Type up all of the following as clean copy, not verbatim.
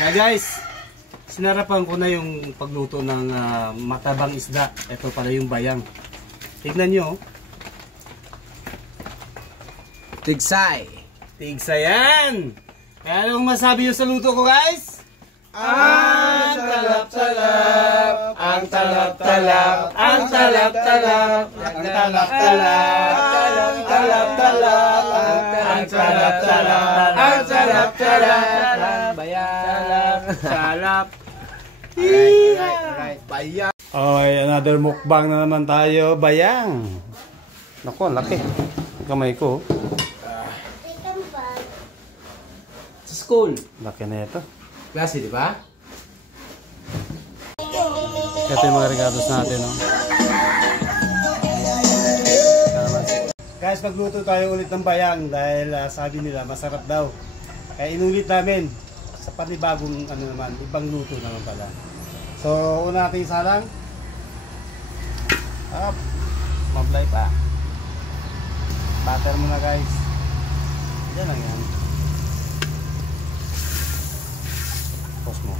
Kaya guys, sinarapan ko na yung pagluto ng matabang isda. Ito pala yung bayang. Tignan nyo. Tigsay. Tigsay yan! Kaya anong masabi nyo sa luto ko guys? Ang talap-talap, ang talap-talap, ang talap-talap, ang talap-talap, talap-talap, ang talap-talap, ang talap-talap, bayang, salap. Right, bayang. Okay, another mukbang na naman tayo, bayang. Naku, ang laki. Kamay ko. Sa school. Laki na ito. Klase, di ba? Ito yung mga regalos natin, no? Guys, magluto tayo ulit ng bayang dahil sabi nila masarap daw. Kaya inulit namin sa panibagong ano naman, ibang luto naman pala. So, una natin salang. Up. Mablay pa. Butter muna guys. Diyan lang yan. Post mo.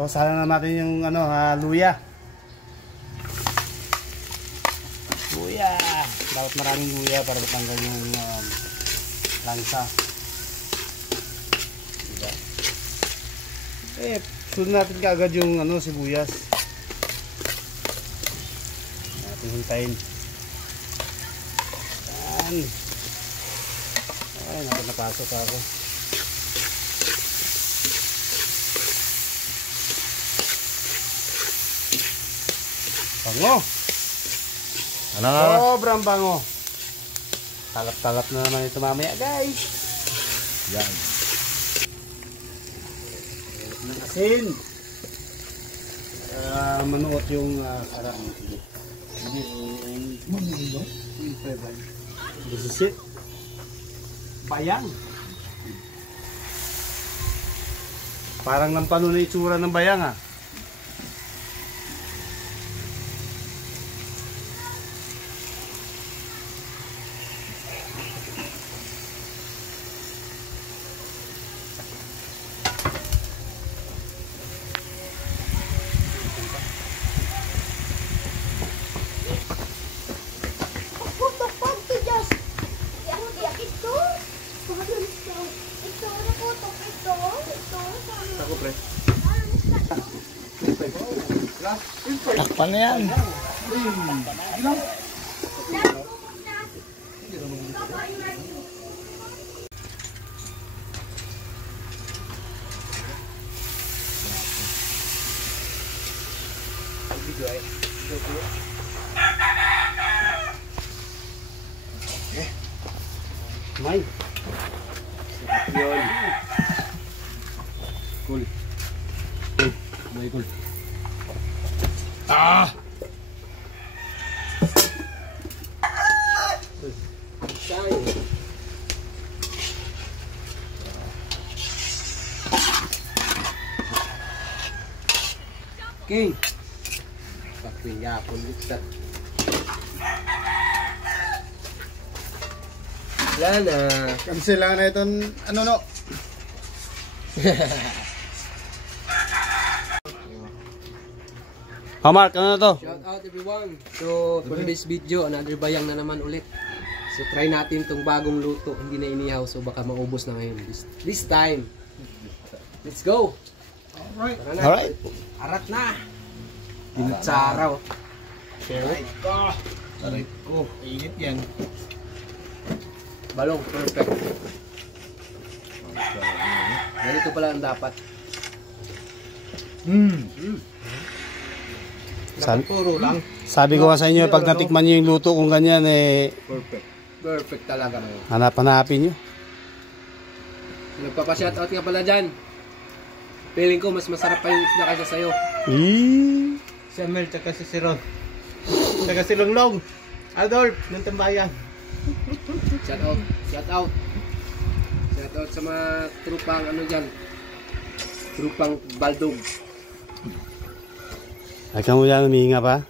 So, salang na natin yung ano, luya. Luya. Dapat maraming luya para matanggal yung langsa. Diba? Eh, sunod natin kaagad yung ano, sibuyas. Natin hintayin. Yan. Ay, napasok ako. Bango. Ano? Sobrang bango. Talap-talap na naman ito mamaya guys. Yan. Ng asin. Manuot yung sarap. This is it. Bayang. Parang nampalo na itsura ng bayang ah. Takpan na yan. May. Yun. Cool. May cool. Ah! King. Pagpingyapon litat. Wala na. Cancel lang na itong ano no. Mark, ano na to? Shout out everyone. So, for this video, another bayang na naman ulit. So, try natin tong bagong luto. Hindi na inihaw, so baka maubos na ngayon. This time. Let's go! Alright. Alright. Arat na! Init sa araw. Alright. Aray ko. Init yan. Balong, perfect. Ganito pala ang dapat. Puro lang. Sabi ko nga sa inyo, pag natikman nyo yung luto kung ganyan, Perfect. Perfect talaga. hanap-hanapin nyo. Nagpapa-shoutout nga pala dyan. Feeling ko mas masarap pa yung isda kaysa sa'yo. Si Amel, tsaka si Siron. Tsaka si Longlong. Adolf, ng Tambayan. Shoutout. Shoutout. Shoutout sa mga trupang ano dyan. Trupang Baldog. Ay ka mo yan, humihinga pa.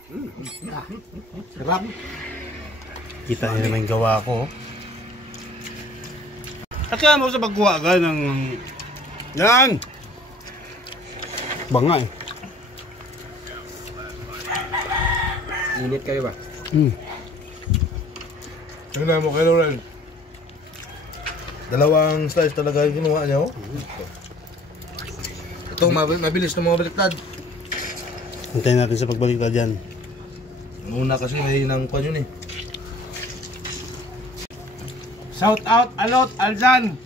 Sarap. Kita niyo naman yung gawa ko. At kaya mo sa pagkuha ka ng Yan! Banga eh. Init kayo ba? Tingnan mo kay Laurel. Dalawang slice talaga yung ginawa niya, oh. Ito, mabilis na mga baliktad. Hintayin natin sa pagbaliktad yan. Una kasi may hinang pa yun eh. Shout out, Alot, Aljan.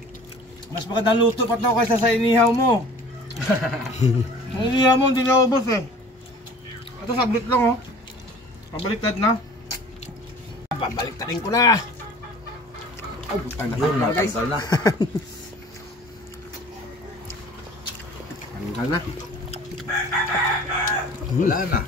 Mas magandang luto pa to kaysa sa inihaw mo. Ang inihaw mo hindi naubos eh. Ito sablit lang oh. Pabaliktad na. Pabaliktarin ko na. Oh, butang na guys. Tanggal na. Tanggal na. Wala na.